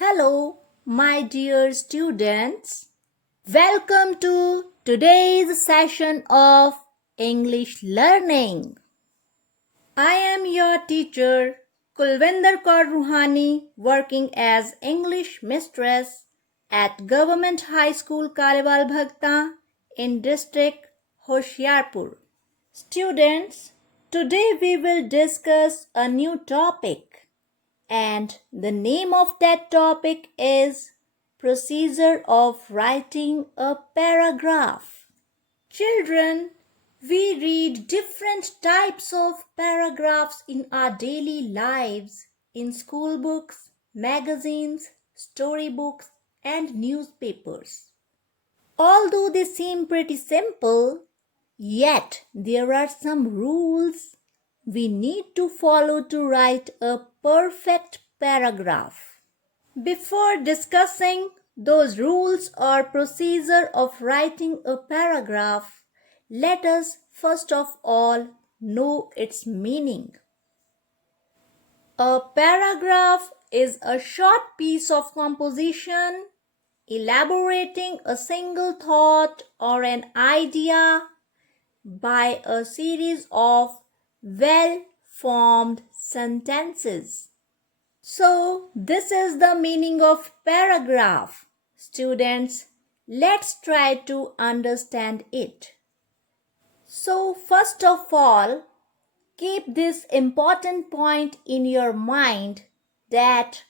Hello, my dear students. Welcome to today's session of English learning. I am your teacher, Kulvinder Kaur Ruhani, working as English mistress at Government High School Kaliwal Bhagta in district Hoshiarpur. Students, today we will discuss a new topic. And the name of that topic is Procedure of Writing a Paragraph. Children, we read different types of paragraphs in our daily lives in school books, magazines, storybooks, and newspapers. Although they seem pretty simple, yet there are some rules we need to follow to write a perfect paragraph. Before discussing those rules or procedure of writing a paragraph, let us first of all know its meaning. A paragraph is a short piece of composition elaborating a single thought or an idea by a series of well-formed sentences. So, this is the meaning of paragraph. Students, let's try to understand it. So, first of all, keep this important point in your mind that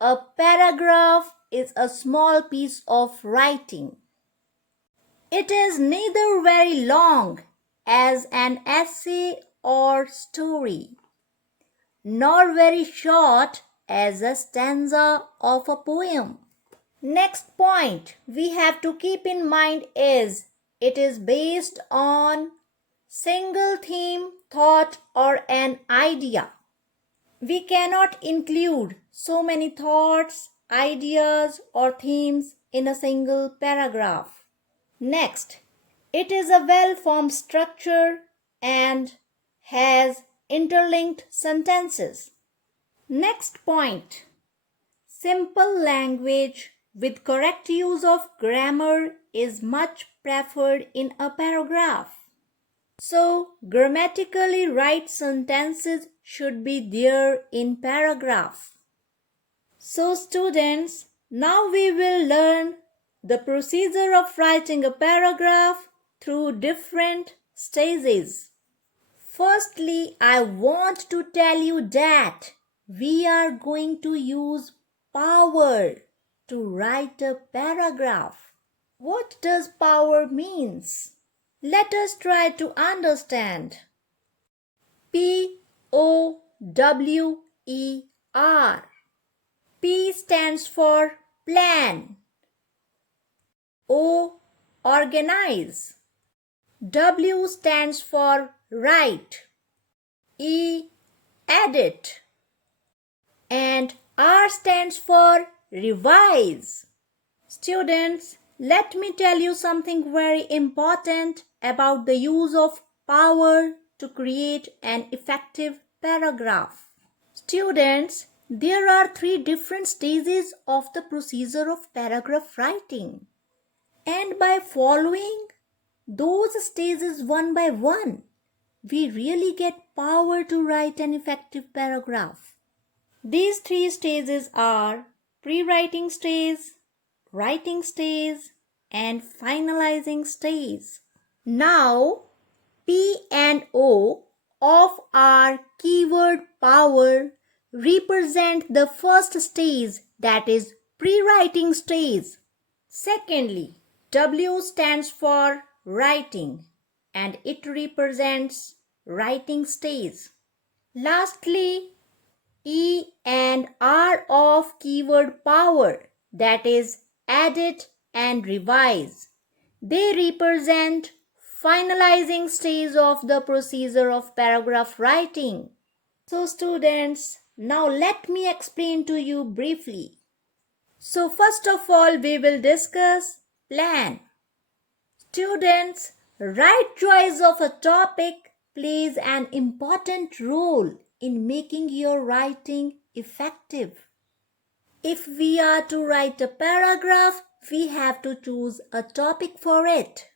a paragraph is a small piece of writing. It is neither very long as an essay or story, nor very short as a stanza of a poem. Next point we have to keep in mind is it is based on single theme, thought, or an idea. We cannot include so many thoughts, ideas, or themes in a single paragraph. Next, it is a well-formed structure and has interlinked sentences. Next point, simple language with correct use of grammar is much preferred in a paragraph. So, grammatically right sentences should be there in paragraph. So, students, now we will learn the procedure of writing a paragraph through different stages. Firstly, I want to tell you that we are going to use power to write a paragraph. What does power means? Let us try to understand. P-O-W-E-R. P stands for plan. O, organize. W stands for write. E, edit. And R stands for revise. Students, let me tell you something very important about the use of power to create an effective paragraph. Students, there are 3 different stages of the procedure of paragraph writing. And by following those stages one by one, we really get power to write an effective paragraph. These 3 stages are pre-writing stage, writing stage, and finalizing stage. Now, P and O of our keyword power represent the first stage, that is pre-writing stage. Secondly, W stands for writing and it represents writing stage. Lastly, E and R of keyword power, that is edit and revise. They represent finalizing stage of the procedure of paragraph writing. So students, now let me explain to you briefly. So first of all, we will discuss plan. Students, right choice of a topic plays an important role in making your writing effective. If we are to write a paragraph, we have to choose a topic for it.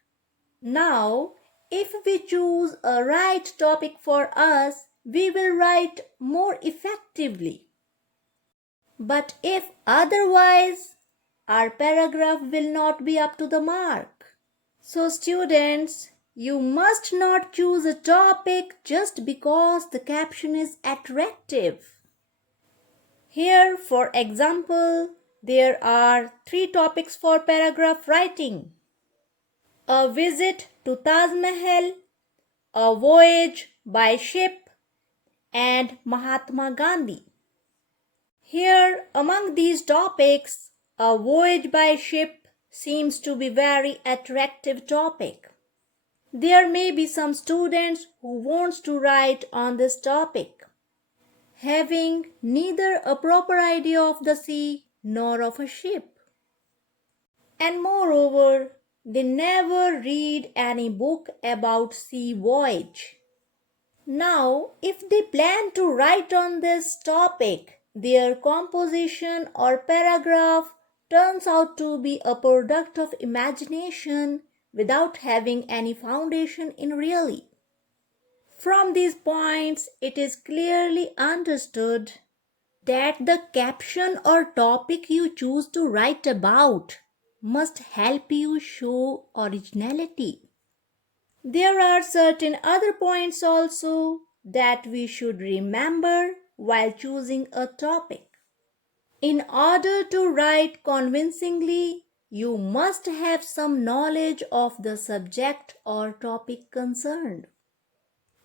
Now, if we choose a right topic for us, we will write more effectively. But if otherwise, our paragraph will not be up to the mark. So students, you must not choose a topic just because the caption is attractive. Here, for example, there are 3 topics for paragraph writing. A visit to Taj Mahal, a voyage by ship, and Mahatma Gandhi. Here, among these topics, a voyage by ship seems to be very attractive topic. There may be some students who wants to write on this topic, having neither a proper idea of the sea nor of a ship. And moreover, they never read any book about sea voyage. Now, if they plan to write on this topic, their composition or paragraph turns out to be a product of imagination without having any foundation in reality. From these points, it is clearly understood that the caption or topic you choose to write about must help you show originality. There are certain other points also that we should remember while choosing a topic. In order to write convincingly, you must have some knowledge of the subject or topic concerned.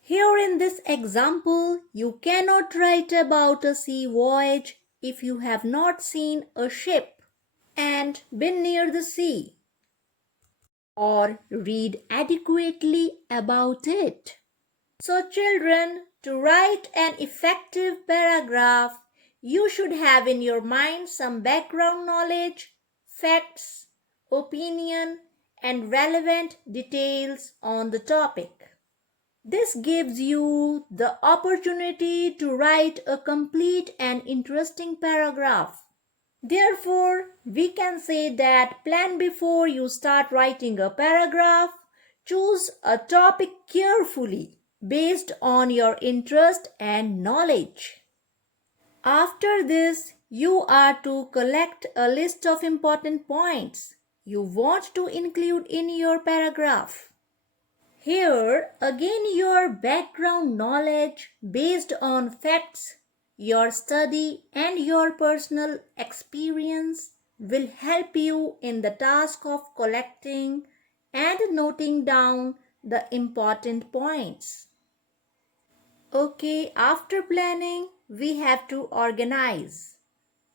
Here in this example, you cannot write about a sea voyage if you have not seen a ship and been near the sea, or read adequately about it. So children, to write an effective paragraph, you should have in your mind some background knowledge, facts, opinion, and relevant details on the topic. This gives you the opportunity to write a complete and interesting paragraph. Therefore, we can say that plan before you start writing a paragraph. Choose a topic carefully based on your interest and knowledge. After this, you are to collect a list of important points you want to include in your paragraph. Here, again, your background knowledge based on facts, your study, and your personal experience will help you in the task of collecting and noting down the important points. Okay, after planning, we have to organize.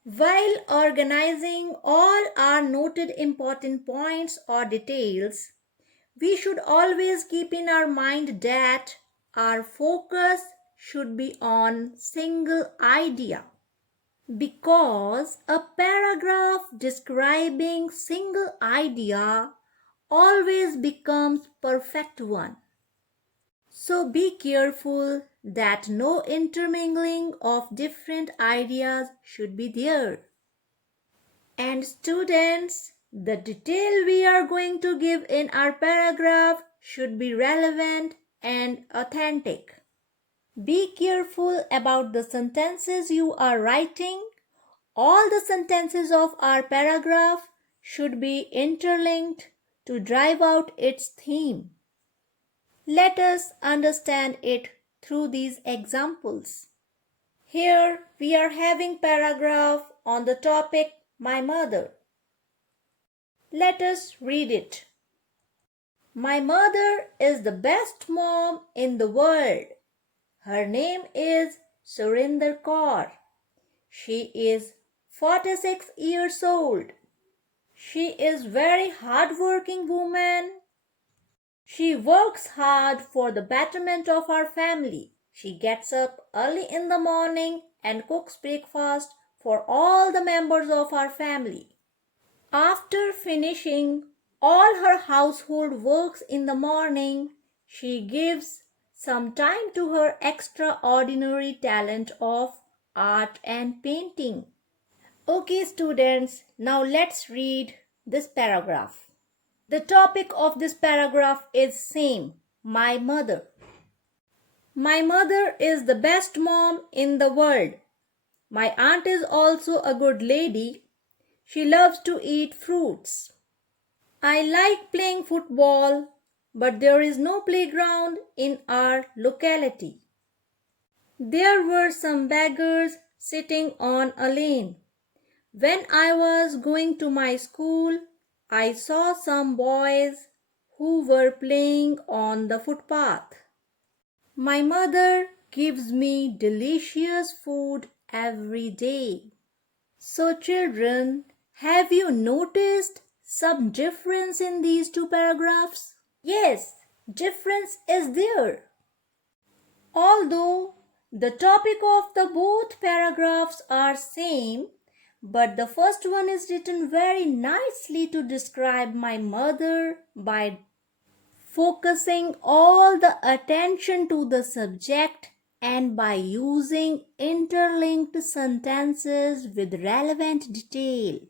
While organizing all our noted important points or details, we should always keep in our mind that our focus should be on single idea, because a paragraph describing single idea always becomes perfect one. So be careful that no intermingling of different ideas should be there. And students, the detail we are going to give in our paragraph should be relevant and authentic. Be careful about the sentences you are writing. All the sentences of our paragraph should be interlinked to drive out its theme. Let us understand it through these examples. Here we are having paragraph on the topic my mother. Let us read it. My mother is the best mom in the world. Her name is Surinder Kaur. She is 46 years old. She is very hardworking woman. She works hard for the betterment of our family. She gets up early in the morning and cooks breakfast for all the members of our family. After finishing all her household works in the morning, she gives some time to her extraordinary talent of art and painting. Okay, students, now let's read this paragraph. The topic of this paragraph is same, my mother. My mother is the best mom in the world. My aunt is also a good lady. She loves to eat fruits. I like playing football, but there is no playground in our locality. There were some beggars sitting on a lane. When I was going to my school, I saw some boys who were playing on the footpath. My mother gives me delicious food every day. So children, have you noticed some difference in these two paragraphs? Yes, difference is there. Although the topic of the both paragraphs are same, but the first one is written very nicely to describe my mother by focusing all the attention to the subject and by using interlinked sentences with relevant detail.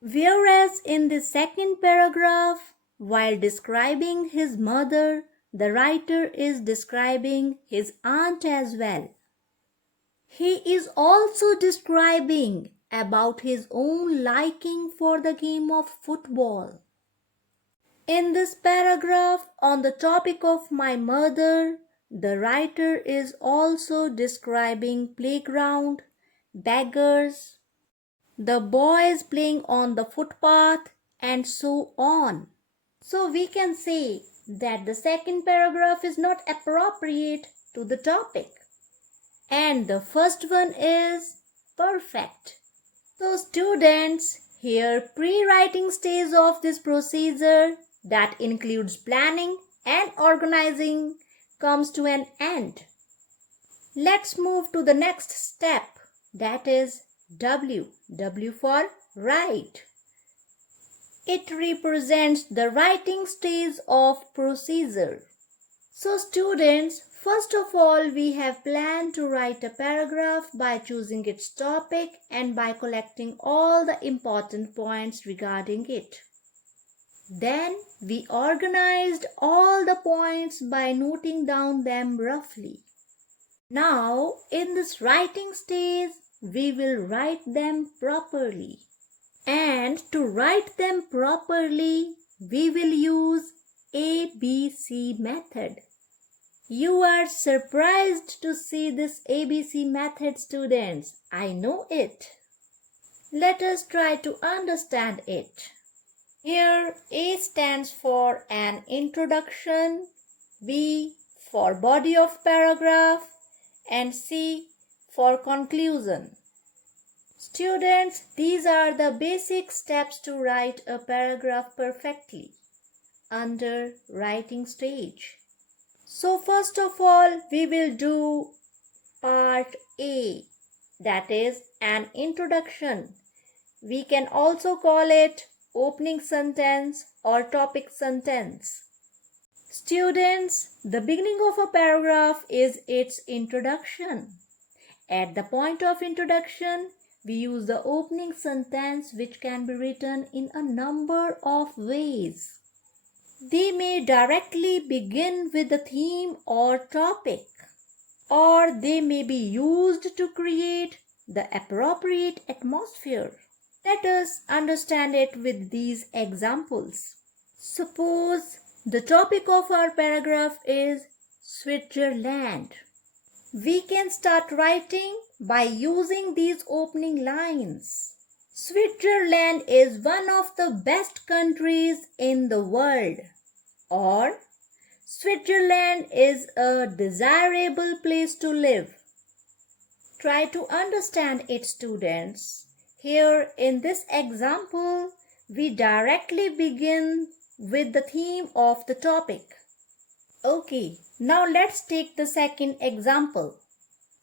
Whereas in the second paragraph, while describing his mother, the writer is describing his aunt as well. He is also describing about his own liking for the game of football. In this paragraph on the topic of my mother, the writer is also describing playground, beggars, the boys playing on the footpath, and so on. So we can say that the second paragraph is not appropriate to the topic, and the first one is perfect. So students, here pre-writing stage of this procedure that includes planning and organizing comes to an end. Let's move to the next step, that is W. W for write. It represents the writing stage of procedure. So students, first of all, we have planned to write a paragraph by choosing its topic and by collecting all the important points regarding it. Then we organized all the points by noting down them roughly. Now, in this writing stage, we will write them properly. And to write them properly, we will use ABC method. You are surprised to see this ABC method, students. I know it. Let us try to understand it. Here, A stands for an introduction, B for body of paragraph, and C for conclusion. Students, these are the basic steps to write a paragraph perfectly under writing stage. So first of all, we will do part A, that is an introduction. We can also call it opening sentence or topic sentence. Students, the beginning of a paragraph is its introduction. At the point of introduction, we use the opening sentence which can be written in a number of ways. They may directly begin with the theme or topic, or they may be used to create the appropriate atmosphere. Let us understand it with these examples. Suppose the topic of our paragraph is Switzerland. We can start writing by using these opening lines. Switzerland is one of the best countries in the world. Or, Switzerland is a desirable place to live. Try to understand it, students. Here in this example, we directly begin with the theme of the topic. Okay, now let's take the second example.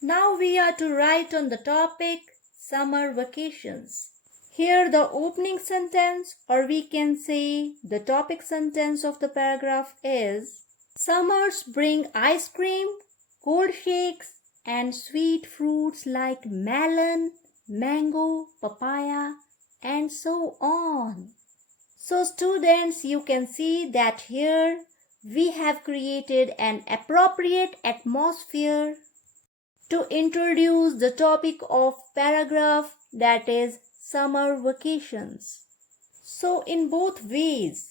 Now we are to write on the topic summer vacations. Here the opening sentence, or we can say the topic sentence of the paragraph is, summers bring ice cream, cold shakes, and sweet fruits like melon, mango, papaya, and so on. So students, you can see that here we have created an appropriate atmosphere to introduce the topic of paragraph, that is summer vacations. So in both ways,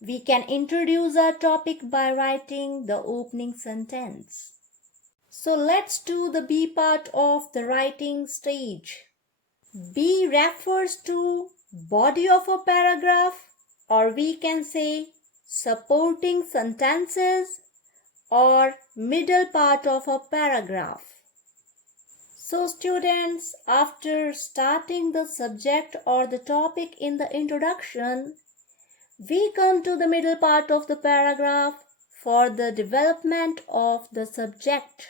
we can introduce our topic by writing the opening sentence. So let's do the B part of the writing stage. B refers to body of a paragraph, or we can say supporting sentences or middle part of a paragraph. So students, after starting the subject or the topic in the introduction, we come to the middle part of the paragraph for the development of the subject.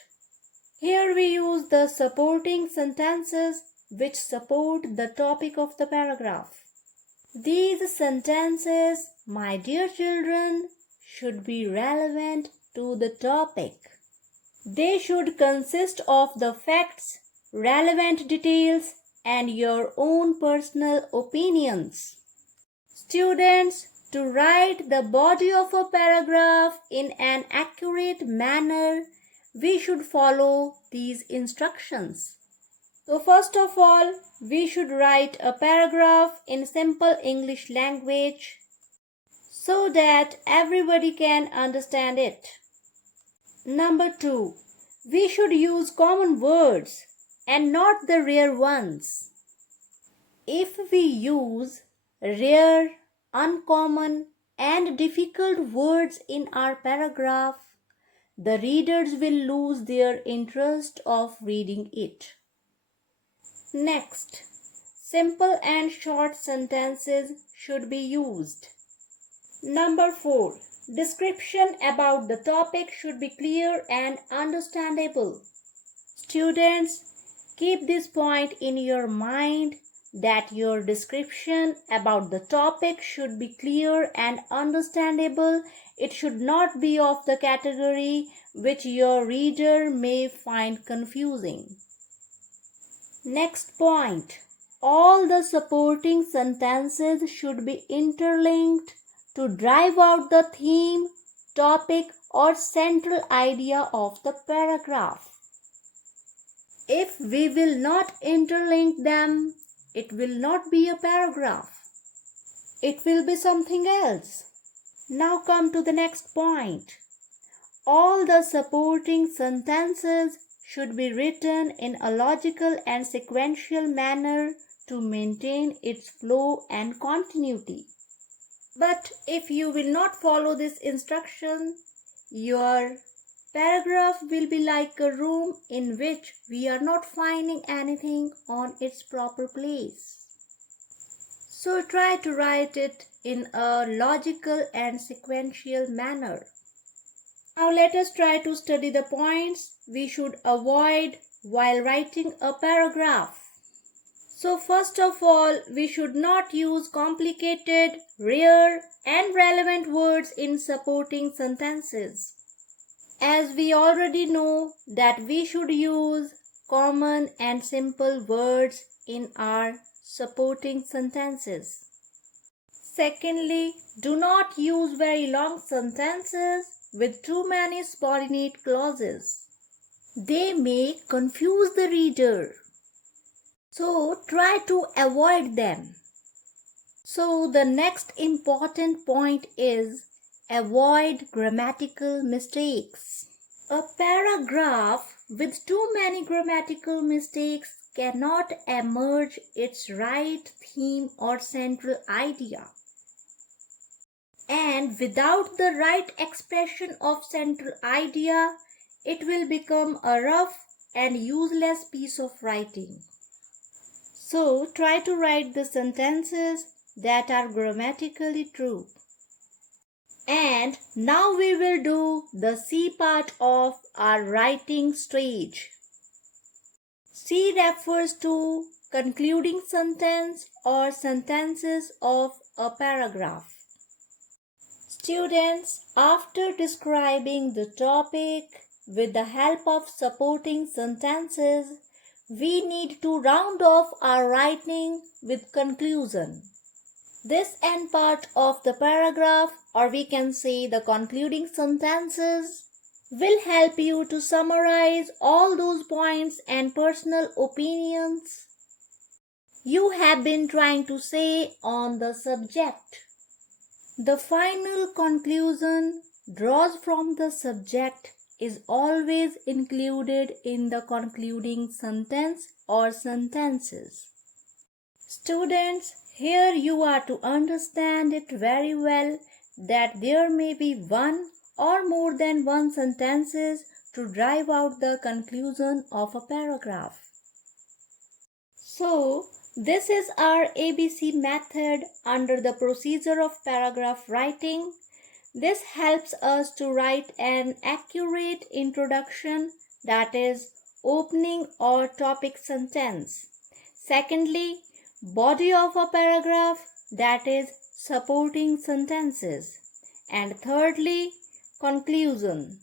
Here we use the supporting sentences which support the topic of the paragraph. These sentences, my dear children, should be relevant to the topic. They should consist of the facts, relevant details, and your own personal opinions. Students, to write the body of a paragraph in an accurate manner, we should follow these instructions. So first of all, we should write a paragraph in simple English language so that everybody can understand it. Number 2, we should use common words and not the rare ones. If we use rare, uncommon, and difficult words in our paragraph, the readers will lose their interest of reading it. Next, simple and short sentences should be used. Number 4, description about the topic should be clear and understandable. Students, keep this point in your mind that your description about the topic should be clear and understandable. It should not be of the category which your reader may find confusing. Next point, all the supporting sentences should be interlinked to drive out the theme, topic, or central idea of the paragraph. If we will not interlink them, it will not be a paragraph. It will be something else. Now come to the next point. All the supporting sentences should be written in a logical and sequential manner to maintain its flow and continuity. But if you will not follow this instruction, your paragraph will be like a room in which we are not finding anything on its proper place. So try to write it in a logical and sequential manner. Now let us try to study the points we should avoid while writing a paragraph. So first of all, we should not use complicated, rare, and relevant words in supporting sentences. As we already know that we should use common and simple words in our supporting sentences. Secondly, do not use very long sentences with too many subordinate clauses. They may confuse the reader. So try to avoid them. So the next important point is avoid grammatical mistakes. A paragraph with too many grammatical mistakes cannot emerge its right theme or central idea. And without the right expression of central idea, it will become a rough and useless piece of writing. So try to write the sentences that are grammatically true. And now we will do the C part of our writing stage. C refers to concluding sentence or sentences of a paragraph. Students, after describing the topic with the help of supporting sentences, we need to round off our writing with conclusion. This end part of the paragraph, or we can say the concluding sentences, will help you to summarize all those points and personal opinions you have been trying to say on the subject. The final conclusion draws from the subject is always included in the concluding sentence or sentences. Students, here you are to understand it very well that there may be one or more than one sentences to drive out the conclusion of a paragraph. So, this is our ABC method under the procedure of paragraph writing. This helps us to write an accurate introduction, that is, opening or topic sentence. Secondly, body of a paragraph, that is, supporting sentences. And thirdly, conclusion,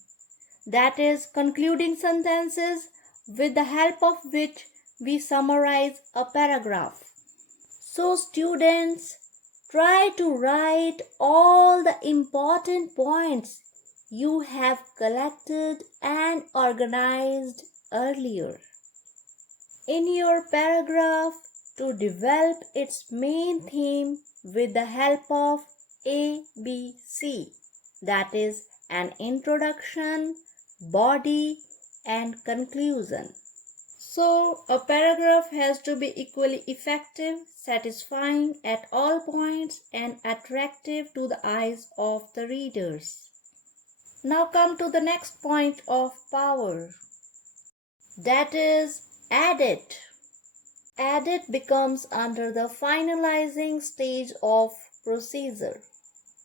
that is, concluding sentences with the help of which we summarize a paragraph. So students, try to write all the important points you have collected and organized earlier in your paragraph to develop its main theme with the help of ABC, that is, an introduction, body, and conclusion. So, a paragraph has to be equally effective, satisfying at all points, and attractive to the eyes of the readers. Now come to the next point of power. That is, edit. Edit becomes under the finalizing stage of procedure.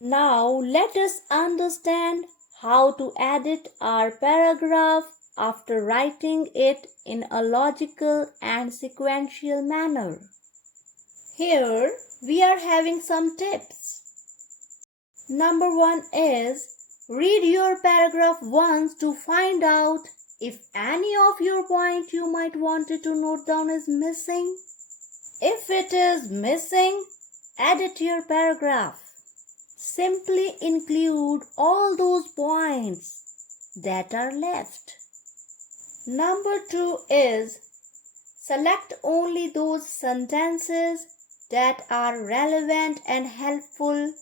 Now, let us understand how to edit our paragraph after writing it in a logical and sequential manner. Here we are having some tips. Number 1 is read your paragraph once to find out if any of your point you might wanted to note down is missing. If it is missing, edit your paragraph. Simply include all those points that are left. Number 2 is select only those sentences that are relevant and helpful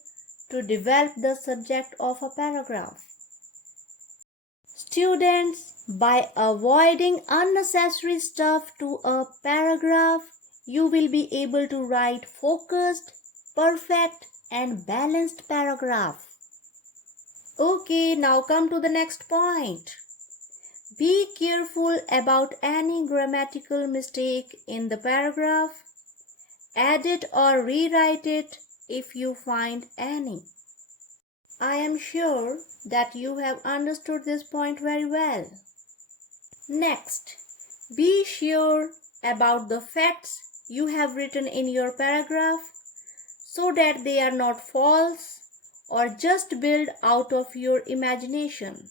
to develop the subject of a paragraph. Students, by avoiding unnecessary stuff to a paragraph, you will be able to write focused, perfect, and balanced paragraph. Okay, now come to the next point. Be careful about any grammatical mistake in the paragraph. Edit or rewrite it if you find any. I am sure that you have understood this point very well. Next, be sure about the facts you have written in your paragraph so that they are not false or just built out of your imagination.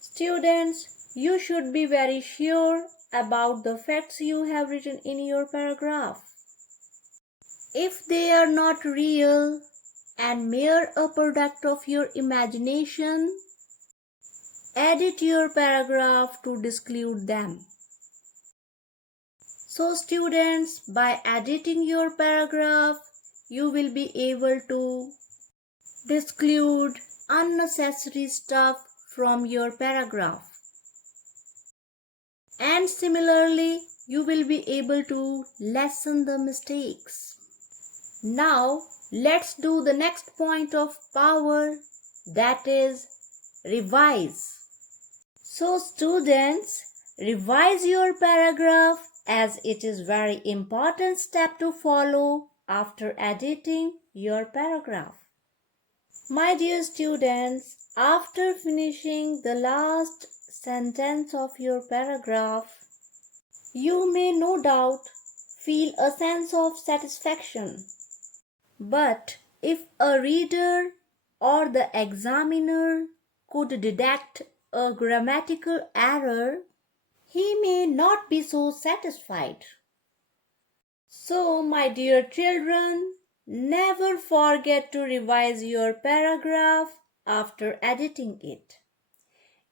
Students, you should be very sure about the facts you have written in your paragraph. If they are not real and mere a product of your imagination, edit your paragraph to disclude them. So students, by editing your paragraph, you will be able to disclude unnecessary stuff from your paragraph. And similarly, you will be able to lessen the mistakes. Now, let's do the next point of power, that is, revise. So students, revise your paragraph as it is very important step to follow after editing your paragraph. My dear students, after finishing the last sentence of your paragraph, you may no doubt feel a sense of satisfaction. But if a reader or the examiner could detect a grammatical error, he may not be so satisfied. So, my dear children, never forget to revise your paragraph after editing it.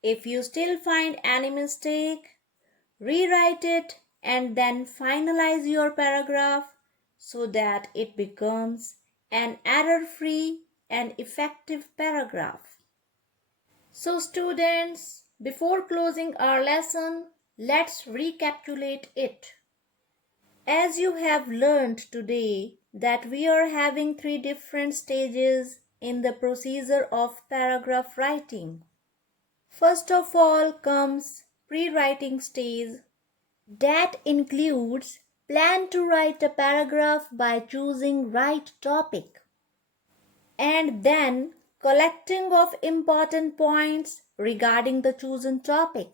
If you still find any mistake, rewrite it and then finalize your paragraph so that it becomes an error-free and effective paragraph. So students, before closing our lesson, let's recapitulate it. As you have learned today that we are having 3 different stages in the procedure of paragraph writing. First of all comes pre-writing stage. That includes plan to write a paragraph by choosing right topic, and then collecting of important points regarding the chosen topic.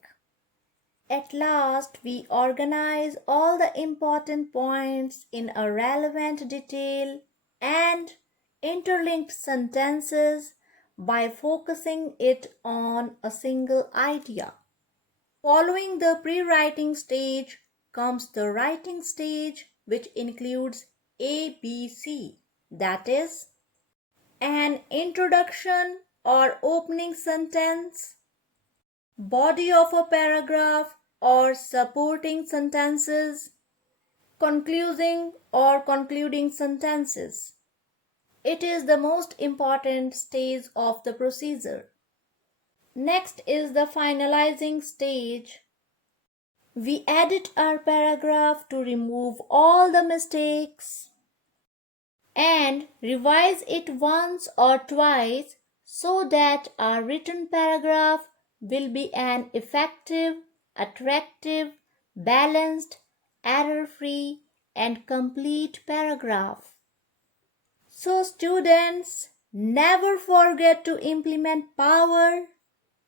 At last, we organize all the important points in a relevant detail and interlinked sentences by focusing it on a single idea. Following the pre-writing stage comes the writing stage, which includes ABC, that is, an introduction or opening sentence, body of a paragraph or supporting sentences, concluding or concluding sentences. It is the most important stage of the procedure. Next is the finalizing stage. We edit our paragraph to remove all the mistakes and revise it once or twice so that our written paragraph will be an effective, attractive, balanced, error-free, and complete paragraph. So students, never forget to implement power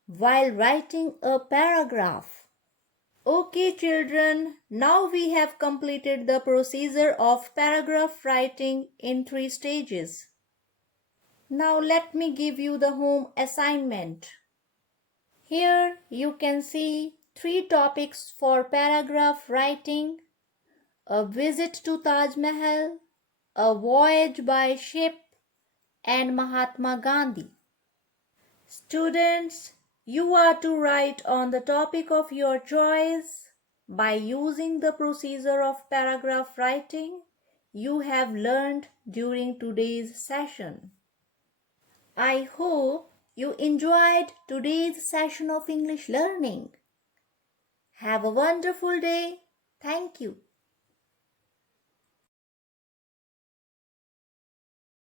while writing a paragraph. Okay children, now we have completed the procedure of paragraph writing in 3 stages. Now let me give you the home assignment. Here you can see 3 topics for paragraph writing: a visit to Taj Mahal, a voyage by ship, and Mahatma Gandhi. Students, you are to write on the topic of your choice by using the procedure of paragraph writing you have learned during today's session. I hope you enjoyed today's session of English learning. Have a wonderful day. Thank you.